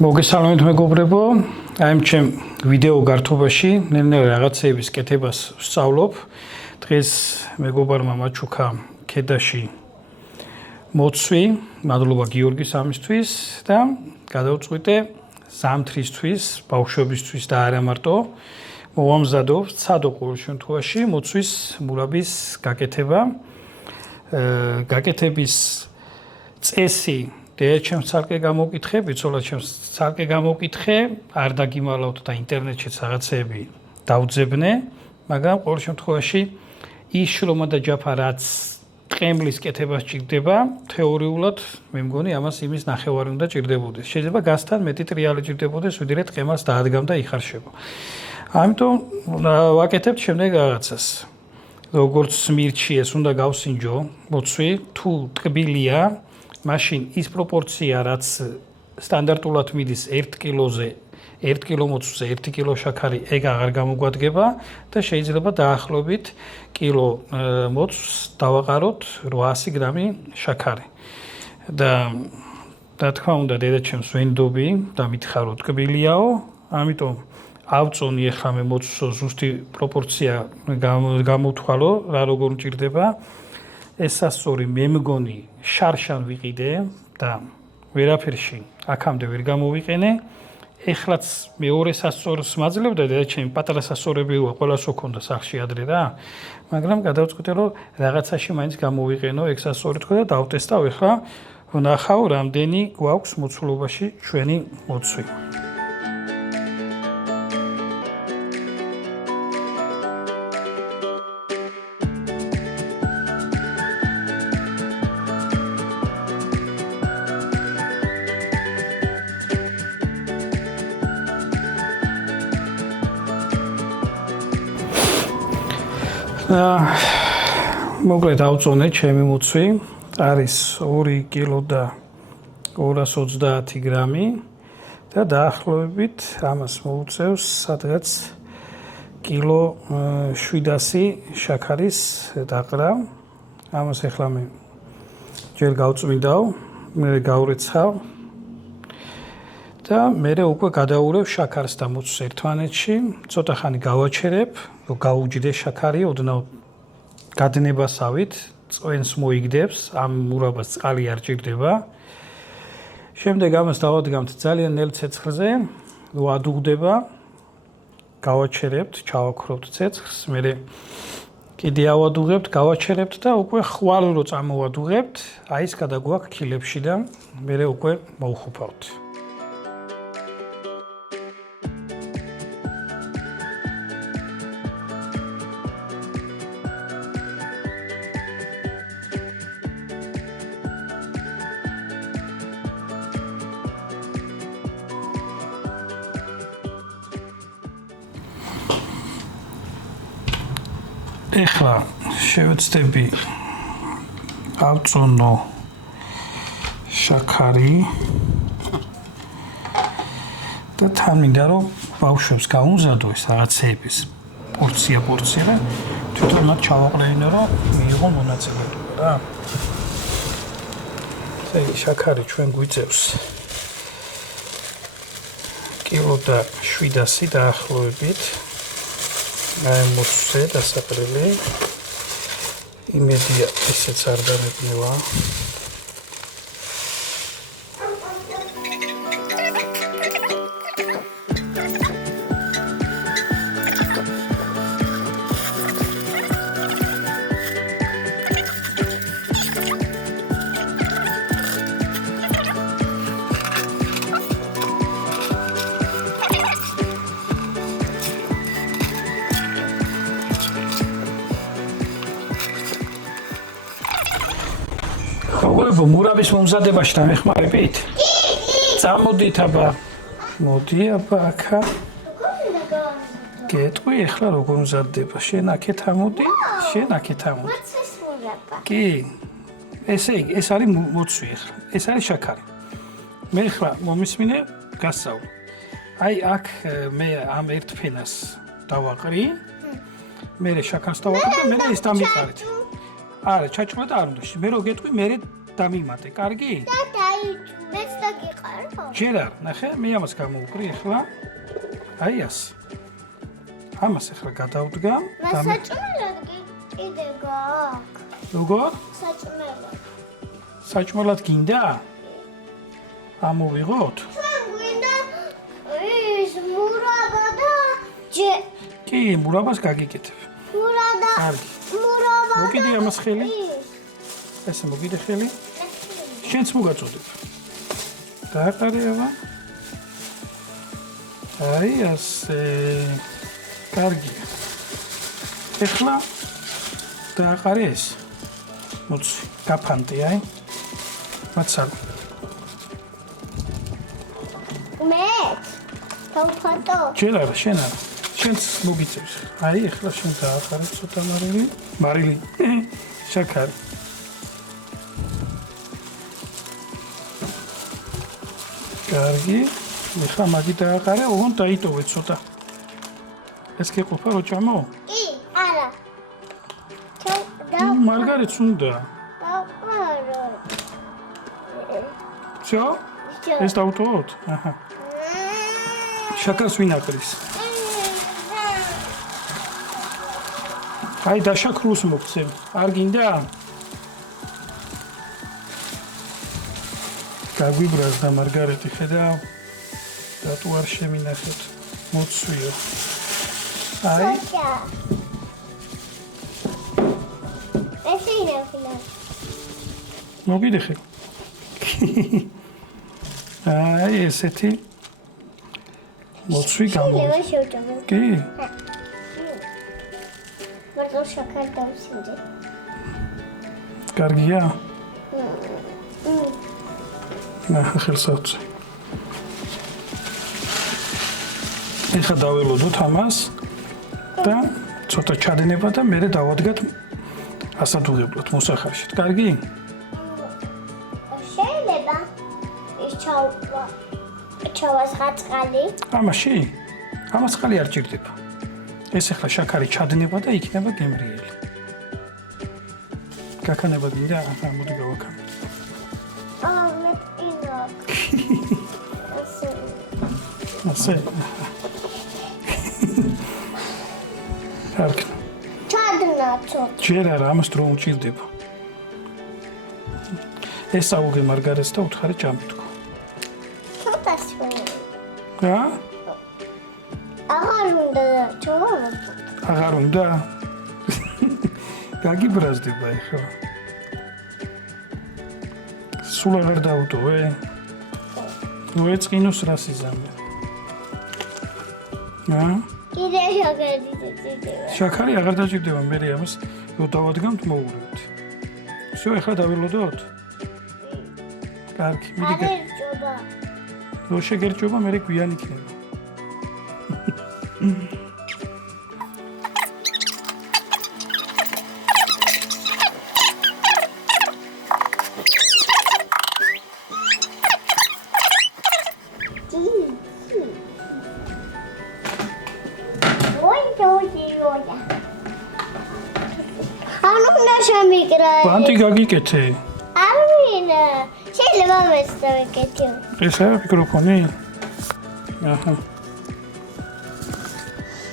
მოგესალმებით მეგობრებო, აი ჩემ ვიდეო გართობაში ნელ-ნელა რაღაცეების კეთებას ვსწავლობ. დღეს მეგობარმა მაჩუქა ქედაში მოცვი, მადლობა გიორგის ამისთვის და გადავწყვიტე ზამთრისთვის, ბავშვებისთვის და არა მარტო მოვამზადო, ვცადო ყოველ შემთხვევაში მოცვის მურაბის გაკეთება. გაკეთების წესი ჩემს ცალკე გამოვკითხე, ბიცოლა ჩემს ცალკე გამოვკითხე, არ დაგიმალავთ და ინტერნეტშიც რაღაცეები დავძებნე, მაგრამ ყოველ შემთხვევაში ის შრომა და ჯაფა რაც ტყემლის კეთებას ჭირდება, თეორიულად მე მგონი ამას იმის ნახევარი უნდა ჭირდებოდეს. შეიძლება გასთან მეტი ტრიალი ჭირდებოდეს, ვიდრე ტყემას დაადგამ და იხარშება. ამიტომ ვაკეთებთ შემდეგ რაღაცას. როგორც სმირჩი ეს უნდა გავსინჯო, მოცვი თუ ტკბილია მაშინ ის პროპორცია, რაც სტანდარტულად მიდის 1 კილოზე, 1 კილო მოცვზე 1 კილო შაქარი, ეგ აღარ გამოგვადგება და შეიძლება დაახლოებით კილო მოცვს დავაყაროთ 800 გრამი შაქარი. და თქმა უნდა, დედაჩემს ვენდობი და მითხარ რომ ტკბილიაო, ამიტომ ავწონი ახლა მე მოცვსო ზუსტი პროპორცია გამოვთვალო, რა როგორ მჭირდება. ეს სასწორი მე მგონი შარშან ვიყიდე და ვერაფერში აქამდე ვერ გამოვიყენე. ეხლაც მეორე სასწორს მაძლევდა და ჩემი პატარა სასწორები ვიყო, ყველას ოქონდა სახში ადრე რა. მაგრამ გადავწყვიტე რომ რაღაცაში მაინც გამოვიყენო ეგ სასწორი თქო და დავტესტავ ეხლა ვნახავ რამდენი გვაქვს მოცულობაში ჩვენი მოცვი. მოკლედ ავწონე ჩემი მოცვი, არის 2 კილო და 230 გრამი და დაახლოებით ამას მოუწევს სადღაც კილო 700 შაქარის დაყრა. ამას ახლა მე ჯერ გავწმინდავ, მე გავრეცხავ და მე უკვე გადაურევ შაქარს და მოცვს ერთმანეთში, ცოტა ხანი გავაჩერებ, რომ გაუჯდე შაქარი, ოდნავ გადნებასავით წვენს მოიგდებს, ამ მურაბას წყალი არ ჭირდება. შემდეგ ამას დავადგამთ ძალიან ნელ ცეცხლზე, რომ ადუღდება, გავაჩერებთ, ჩავაქრობთ ცეცხლს, მე კიდე ავადუღებთ, გავაჩერებთ და უკვე ხვალ რო წამოვადუღებთ, აი ეს გადაგვაქვს ქილებში და მე უკვე მოვხუფავთ. ეხლა შევეცდები ავწონო შაქარი და თან მინდა რომ ბავშვებს გავუმზადო ეს რაღაცეების პორცია და თვითონ მათ ჩავაყრენინო რომ მიიღონ მონაწილეობა რა. ეს შაქარი ჩვენ გვიწევს კილო და 700 დაახლოებით. აი მოცვზე დასაყრელი იმედია ისეც არ დამეპნევა. მოგოებო მურაბის მომზადებაში დამეხმარებით? წამოდით აბა. მოდი აბა აქა. გეტყვი ახლა როგორ მზადდება? შენ აქეთ ამოდი, შენ აქეთ ამოდი. კი. ესე იგი, ეს არის მოცვი ახლა. ეს არის შაქარი. მე ახლა მომისმინე გასწავლ. აი აქ მე ამ ერთ ფენას დავაყრი. მე შაქარს დავაყრი და მე ეს დამიყარეთ. არა, ჩაჭმადა არ უნდა. მე რო გეტყვი, მე დამიმატე, კარგი? და დაიჭმეც და გიყარო. ჯერ არ, ნახე, მე ამას გამოვუკრი ახლა. აი ასე. ამას ახლა გადავდგამ. საჭმელად კიდე გაქვს. როგორ? საჭმელად. საჭმელად გინდა? ამოვიღოთ? გვინდა ის მურაბა და კი, მურაბას გაგიკეთებ. მურაბა. კარგი. მურაბა. მოგიდი ამას ხელი? ესე მოგიდე ხელი? შენც მოგაწოდებ. დააყარევა. აი ასე. კარგი. ეხლა დააყარე ეს. მოცი, გაფანტე აი. მაცალ. მე თავფატო. ჯერ არა, შენ არა. შენც მოგიწევს. აი, ეხლა შენ დააყარე ცოტა მარილი. შაქარი. კარგი. ეხლა მაგი დააყარე, ოღონდ დაიტოვე ცოტა. ეს გეყოფა რო ჭამო? კი, არა. მარგარეტს უნდა. დაყარო. всё? ეს დავტოვოთ? აჰა. შაქარს ვინ აკრის? აი დაშაქრულს მოგცემ. არ გინდა? გაგვიბრაზდა მარგარეტი, ხედავ? რატო არ შემინახეთ? მოცვიო. აი. ესე ინახილა. მოგიდეხე. აი ესეთი მოცვი გამო. შეიძლება შევჭამო. კი. მარტო შაქარი დავსინჯე. კარგია? ნახე ხელსაუწე. ეხლა დაველოდოთ ამას და ცოტა ჩადენება და მერე დავადგათ ასადუღებლად მოსახარშეთ. კარგი? შეიძლება ის ჩავას ხაწყალი. ამაში? ამას ხალი არ ჭირდება. ეს ახლა შაქარი ჩადენება და იქნება გემრიელი. გაქანება გინდა? აჰა, მოდი გავაქანოთ. მე პინო. ასე. კარგი. ჩადნაცო. ჯერ არა, ამას დრო უჭირდება. ეს აუგე მარგარეტს და უთხარი ჭამეთქო. ცოტას რა? აღარ უნდა ჩოვავო. აღარ უნდა? გაგიბრაზდება ეხლა. სულ აღარ დაუტოვე? მოეწყინოს რას იზამე. კიდე შაქარი დაჭირდება. შაქარი აღარ დაჭირდება, მე ამას რო დავადგამთ მოურევთ. всё, ეხლა დაველოდოთ? კარგი, მიდი. აღერჯობა. რო შეგერჯობა, მე გვიან იქნება. ბანტი გაგიკეთე. არვინა. შეიძლება მეც დავიკეთო. ესა მიკროფონი? აჰა.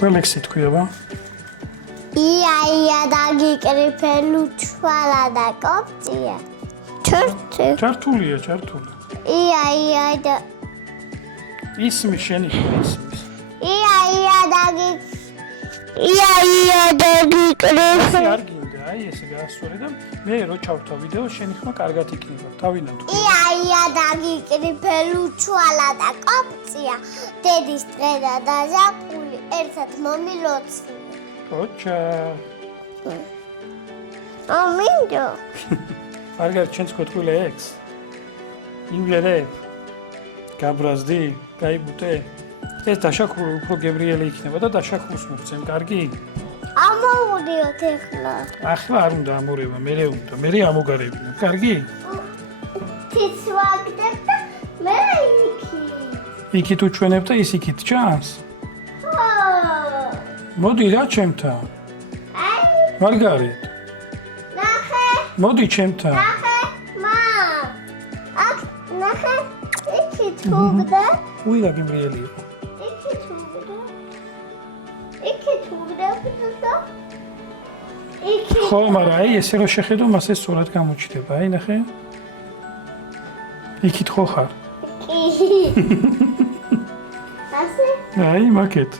დალექსი თქვია. ია დაგიკრიფე ლუჩვალა და კოპწია. ჩორტი. ჩართულია, ჩართული. ია და ისმი შენი ისმის. ია დაგიკრიფე. არ გინდა, აი ესე გაასწორე და მე რო ჩავთავ ვიდეო, შენი ხმა კარგად იქნება. თავიდან თქვი. ია დაგიკრიფე ლუჩვალა და კოპწია. დედის დღე და ზაფხული ერთად მომილოცი. ოჩა. ამინდო. მარგარეტ ჩვენს კეთილებს. ინგერებ. გაბრაზდი, გაიბუტე. ეს დაშაქრული უფრო გემრიელი იქნება და დაშაქრულს მოგცემ, კარგი? ამოვიდიოთ ეხლა. ახლა არ უნდა ამორევა, მერე უნდა, მერე ამოგარებინა, კარგი? თიც ვაგდებ და მე იქი. იქით უჩვენებ და ის იქით ჩანს? მოდი რა ჩემთან. აი, მარგარეტ, ნახე, მოდი ჩემთან. ნახე, მა. აქ, ნახე, იქით თუგდა უილა გემრიელი იყო. იქი თუგდა იქი თუგდა იქი ხო, მაგრამ აი ესე რომ შეხედო, მას ეს სწორად გამოჩნდება. აი ნახე. იქით ხო ხარ? ასე აი მაგეთ.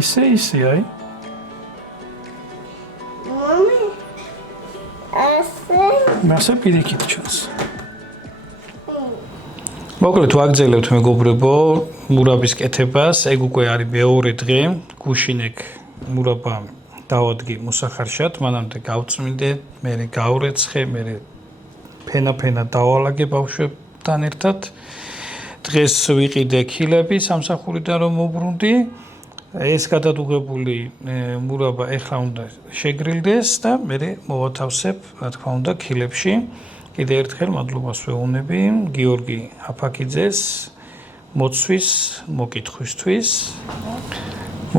ისე ისე აი. მომი ასე მასე პირიქით ჩანს. მოკლედ ვაგრძელებთ მეგობრებო მურაბის კეთებას. ეგ უკვე არის მეორე დღე. გუშინეკ მურაბა დავადგი მოსახარშად, მანამდე გავწმინდე, მე გავრეცხე, მე ფენა დავალაგე ბავშვებთან ერთად. დღეს ვიყიდე ქილები სამსახურიდან რომ მოbrunდი. ეს გადადუღებული მურაბა ეხლა უნდა შეგრილდეს და მე მოვათავსებ, რა თქმა უნდა, ქილებში. კიდე ერთხელ მადლობას ვეუბნები გიორგი აფაკიძეს მოცვის მოკითხვისთვის.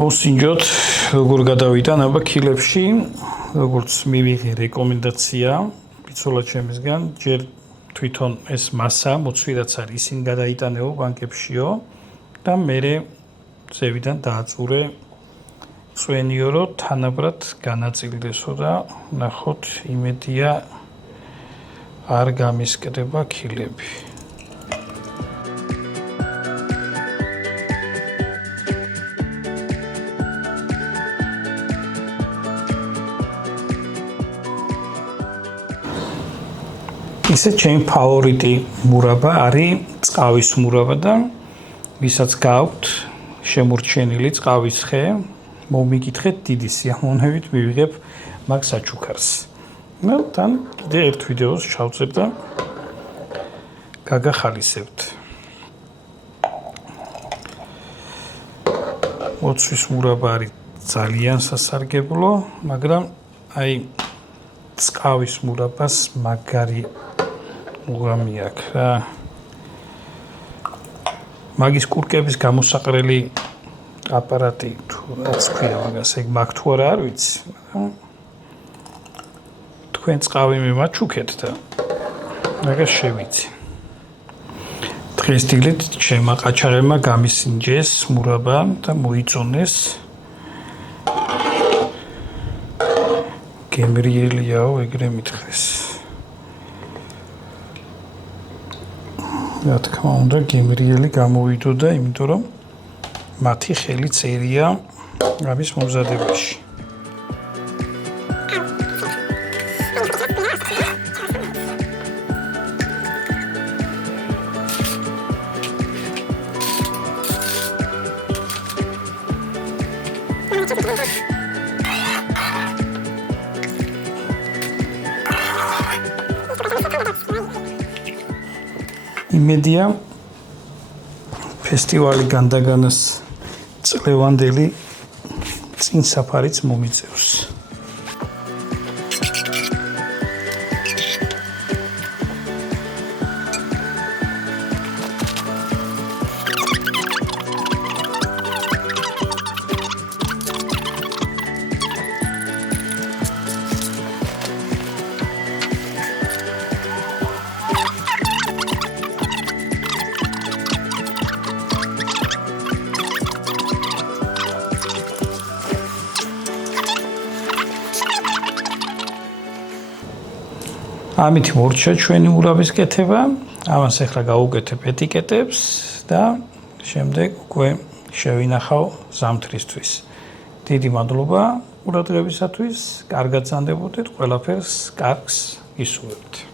მოსინჯოთ როგორ გადავიდან აბა ქილებში, როგორც მივიღე რეკომენდაცია ბიცოლა ჩემისგან, ჯერ თვითონ ეს მასა მოცვი რაც არის ისინი გადაიტანეო ბანკებშიო და მე ზევიდან დააწურე წვენიო რომ თანაბრად განაწილდესო და ნახოთ იმედია არ გამისკდება ქილები. ისე ჩემი ფავორიტი მურაბა არის წყავის მურაბა და ვისაც გაქვთ შემორჩენილი წყავის ხე, მომიკითხეთ დიდი სიამოვნებით მივიღებ მაგ საჩუქარს. და თან კიდე ერთ ვიდეოს ჩავწებ და გაგახალისებთ. მოცვის მურაბა არის ძალიან სასარგებლო, მაგრამ აი წყავის მურაბას მაგარი უღამი აქვს რა. მაგის კურკების გამოსაყრელი აპარატი თუ რაც ქვია მაგას ეგ მაგ თუ არა არ ვიცი. თქვენ წყავი მემაჩუქეთ და მაგას შევიცი. დღეს დილით ჩემმა ყაჩაღებმა გამისინჯეს მურაბა და მოიწონეს. გემრიელიაო ეგრე მითხრეს. რა თქმა უნდა გემრიელი გამოვიდოდა, იმიტომ რომ მათი ხელი წერია ამის მომზადებაში. იმედია ფესტივალი განდაგანას წლევანდელი წინ საფარიც მომიწევს. ამით მორჩა ჩვენი მურაბის კეთება. ამას ახლა გავუკეთებ ეტიკეტებს და შემდეგ უკვე შევინახავ ზამთრისთვის. დიდი მადლობა ყურადღებისათვის. კარგად ზანდებოდეთ, ყველაფერს კარგს გისურვებთ.